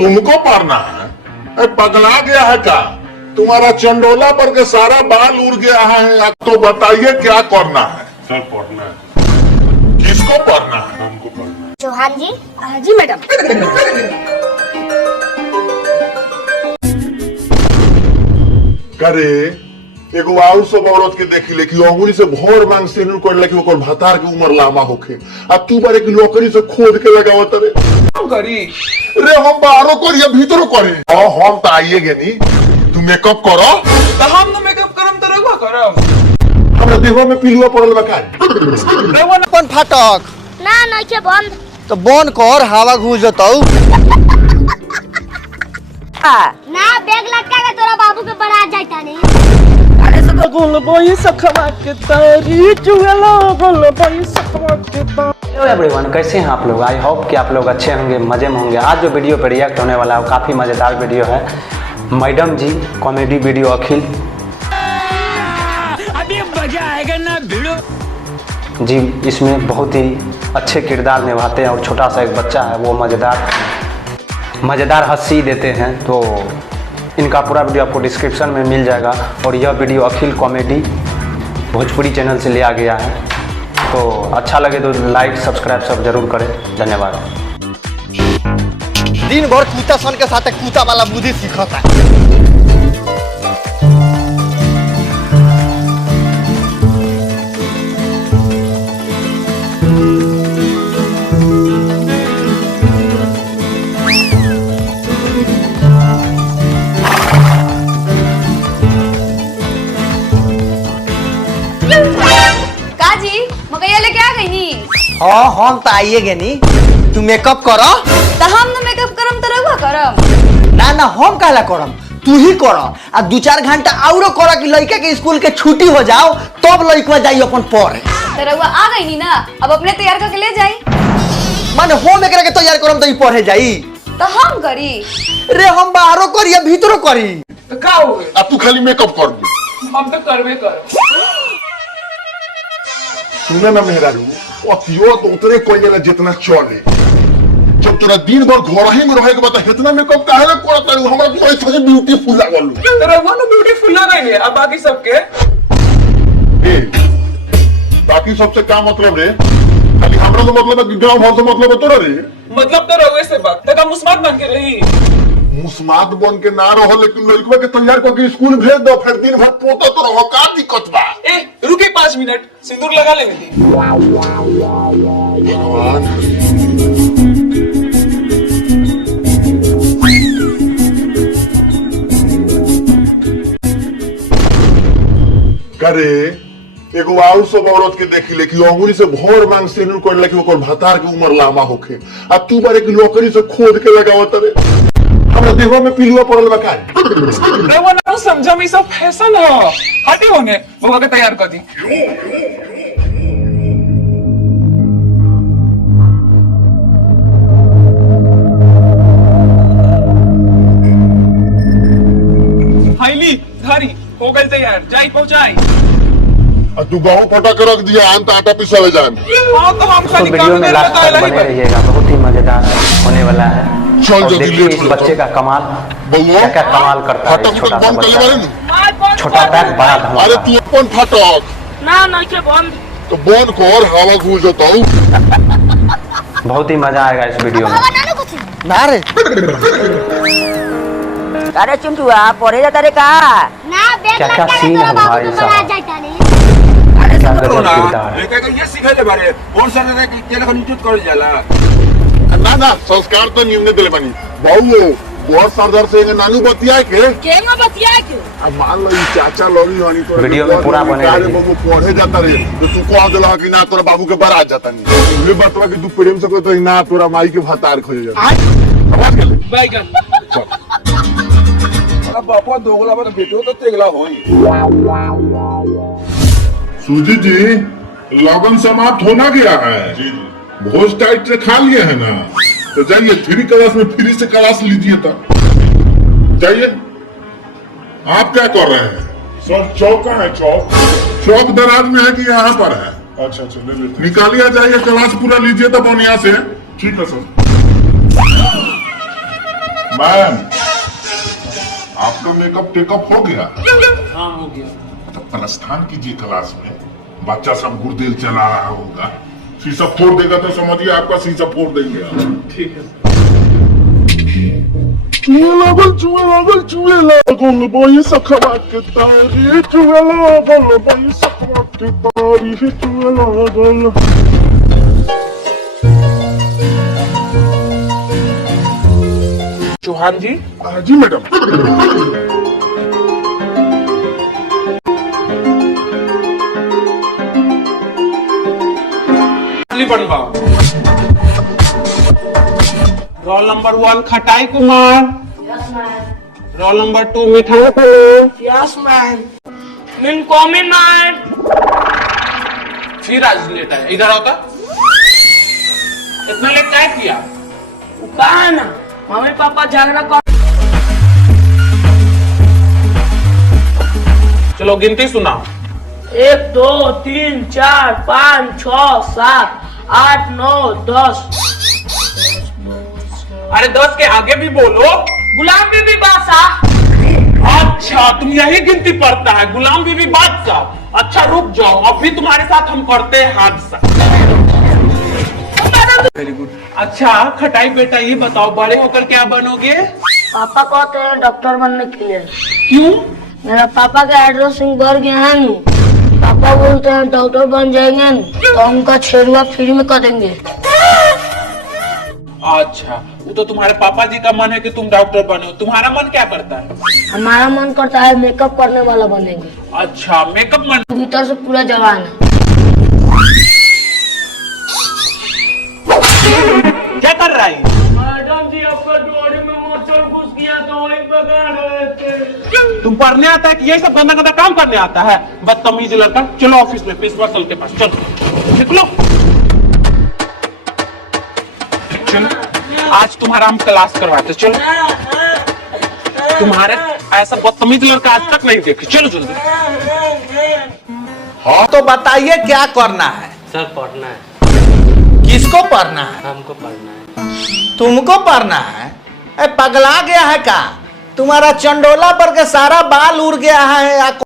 तुमको पढ़ना है? पगला गया है क्या? तुम्हारा चंडोला पर के सारा बाल उड़ गया है। अब तो बताइए क्या करना है? सर पढ़ना है। किसको पढ़ना है? हमको पढ़ना है। चौहान जी। जी मैडम। करे एगो आउ सब औरत के देखिले कि अंगुली से भोर मांग से नु करले कि ओकर भतार के उम्र लामा होखे। आ तू बारे की लोकरी से खोद के लगावत रे। हम करी रे हम बाहरो करिए भीतरो करे। हम तो आइए गेनी। तू मेकअप करो। तो हम न मेकअप करम त रहुआ करम। हमरा देहवा में पिलुआ पड़ल बा का? रहुआ न कौन फाटक ना नइखे बंद। तो बंद कर, हवा घुस जतौ। ना बैग लटका के तोरा बाबू के बड़ा जाता नहीं। अरे सब गोलबोई सखवा के तारी जुएला गोलबोई सखवा के तारी। हेलो एवरीवन, कैसे हैं आप लोग? आई होप कि आप लोग अच्छे होंगे, मज़े में होंगे। आज जो वीडियो पे रिएक्ट होने वाला है वो काफ़ी मज़ेदार वीडियो है। मैडम जी कॉमेडी वीडियो अखिल अभी मजा आएगा ना भिड़ो जी इसमें बहुत ही अच्छे किरदार निभाते हैं और छोटा सा एक बच्चा है वो मज़ेदार हंसी देते हैं। तो इनका पूरा वीडियो आपको डिस्क्रिप्शन में मिल जाएगा। और यह वीडियो अखिल कॉमेडी भोजपुरी चैनल से लिया गया है। तो अच्छा लगे तो लाइक सब्सक्राइब सब जरूर करें। धन्यवाद। दिन भर कूता सन के साथ कूता वाला बुद्धि सीखता। काजी मकैया लेके आ गई नी। हाँ हम तो आइए गेनी। तू मेकअप करो। तो हम न मेकअप करम त रहुआ करम। ना ना हम काला करम, तू ही करो। आ 2-4 घंटा औरो करो कि लड़का के स्कूल के छुट्टी हो जाओ तब लड़का जाई अपन पढ़े। तो रहुआ आ गई नी ना, अब अपने तैयार करके ले जाई। माने हम एकरा के तैयार करम तो ई पढ़े जाई। तो हम करी। रे हम बाहरो करी या भीतरो करी? तो का हो गए? अब तू खाली मेकअप कर दे। हम तो करबे कर। सुने ना मेहरारू, अतियो तो उतरे कोई ना जितना चले। जब तोरा दिन भर घर ही में रहे के बता इतना मेकअप काहे ला करत रहू? हमरा तो ऐसे ब्यूटीफुल लागल। तो रहुआ न ब्यूटीफुल ना रही अब बाकी सबके। ए बाकी सबसे क्या मतलब रे? खाली हमरा तो मतलब है कि गांव भर से मतलब है तोरा रे। मतलब तो रहुए से बात तक मुस्मात बन के रही। मुस्मात बन के ना रहो लेकिन लड़कवा के तैयार करके स्कूल भेज दो, फिर दिन भर पोता तो रहो। का दिक्कत बा? ए रुके 5 मिनट, सिंदूर लगा लेने दी। भगवान करे एगो आउ सब औरत के देखिले कि अंगुली से भोर मांग से नु करले कि ओकर भतार के उम्र लामा होखे। आ तू बारे की लोकरी से खोद के लगावत रे। हमरा देहवा में पिलुआ पड़ल बा का? रहुआ ना समझा में सब फैशन है। हटी होने वो के तैयार कर दी। हाईली धारी हो गई तैयार, जाई पहुंचाई। आ तू गाँव पटा के रख दिया, आन तो आटा पिसावे जाए। हाँ तो हम तो खाली वीडियो में लास्ट तक बने रहिएगा, बहुत ही मज़ेदार होने वाला है। चल और जल्दी देखिए लेट इस हो बच्चे का कमाल, बउआ क्या कमाल करता है फटक छोटा फटक सा बंद कर ले बच्चा। बारे नु। छोटा पैक बड़ा अरे धमाका। तू अपन फटक ना नइखे बंद। तो बंद कर, हवा घुस जाताऊ। बहुत ही मजा आएगा इस वीडियो में। हवा ना कुछ। ना रे अरे चिंटुआ पढ़े जाता रे का? ना बैग क्या लटका के सीन तोरा है बाबू भाई के साहब। बड़ा जाता नहीं। अरे क्या सब गजब किरदार है। लेके ये सिखाए ले बारे और सारे रे के लखन यूज कर जाला। ना ना संस्कार तो निम्न दिले बनी बहु बहुत सरदार से नानू बतिया के केंगा बतिया के। अब मान लो ये चाचा लोगी वाली तो वीडियो में पूरा बने रहिए। बाबू पढ़े जाता रे तो तू कह देला कि ना तोरा बाबू के बारात जाता नहीं। ये बतवा कि तू प्रेम से कोई तो ना तोरा माई के भतार खोजे जाता। समझ गेले? बैगन अब बापा दोगला बा बेटो तो तेगला होई। सूजी जी लगन समाप्त होना गया है। भोज टाइट से खा लिए है ना, तो जाइए 3 क्लास में फ्री से क्लास लीजिए। तब जाइए। आप क्या कर रहे हैं? सर चौक का है चौक। चौक दराज में है कि यहाँ पर है? अच्छा ले लेते। निकालिए, जाइए क्लास पूरा लीजिए तब बढ़िया से। ठीक है सर। मैम, आपका मेकअप टेकअप हो गया? हाँ हो गया। तो प्रस्थान कीजिए क्लास में। बच्चा सब गुर्देल चला रहा होगा, शीशा फोड़ देगा तो समझिए आपका शीशा फोड़ देंगे हम। ठीक है। चुए लागल बोई सखवा के तारी, चुए लागल बोई सखवा के तारी, चुए लागल। चौहान जी, जी मैडम। बनवाओ। रोल नंबर 1 खटाई कुमार। रोल नंबर 2 मिठाई कुमार। Yes ma'am. मिन कॉमिन मैम। फिर आज लेट आया, इधर होता। इतना लेट क्या किया? कहा ना मम्मी पापा झगड़ा कर। चलो गिनती सुनाओ। 1 2 3 4 5 6 7 8 9 10। अरे 10 के आगे भी बोलो। गुलाम बीबी बादशाह। अच्छा, तुम यही गिनती पढ़ता है, गुलाम बीबी बादशाह। अच्छा रुक जाओ, अभी तुम्हारे साथ हम करते हैं हादसा। Very good. अच्छा खटाई बेटा, ये बताओ बड़े होकर क्या बनोगे? पापा कहते हैं डॉक्टर बनने के लिए। क्यों? मेरा पापा का एड्रेसिंग बढ़ गया है नु। पापा बोलते हैं डॉक्टर बन जाएंगे नु, तो उनका छेड़ुआ फ्री में कर देंगे। अच्छा, वो तो तुम्हारे पापा जी का मन है कि तुम डॉक्टर बनो, तुम्हारा मन क्या करता है? हमारा मन करता है मेकअप करने वाला बनेंगे। अच्छा, मेकअप मन। भीतर से पूरा जवान है। क्या कर रहा है? मैडम जी आपका डोरी में मच्छर घुस गया तो वही पकड़ रहे थे। तुम पढ़ने आता है कि यही सब गंदा गंदा काम करने आता है? बदतमीज लड़का, चलो ऑफिस में प्रिंसिपल के पास चलो, निकलो। चलो, आज तुम्हारा हम क्लास करवाते, चलो। तुम्हारे ऐसा बदतमीज लड़का आज तक नहीं देखे, चलो जल्दी। हाँ तो बताइए क्या करना है? सर पढ़ना है। किसको पढ़ना है? हमको पढ़ना है। तुमको पढ़ना है? पगला गया है का? तुम्हारा चंडोला पर के सारा बाल उड़ गया है।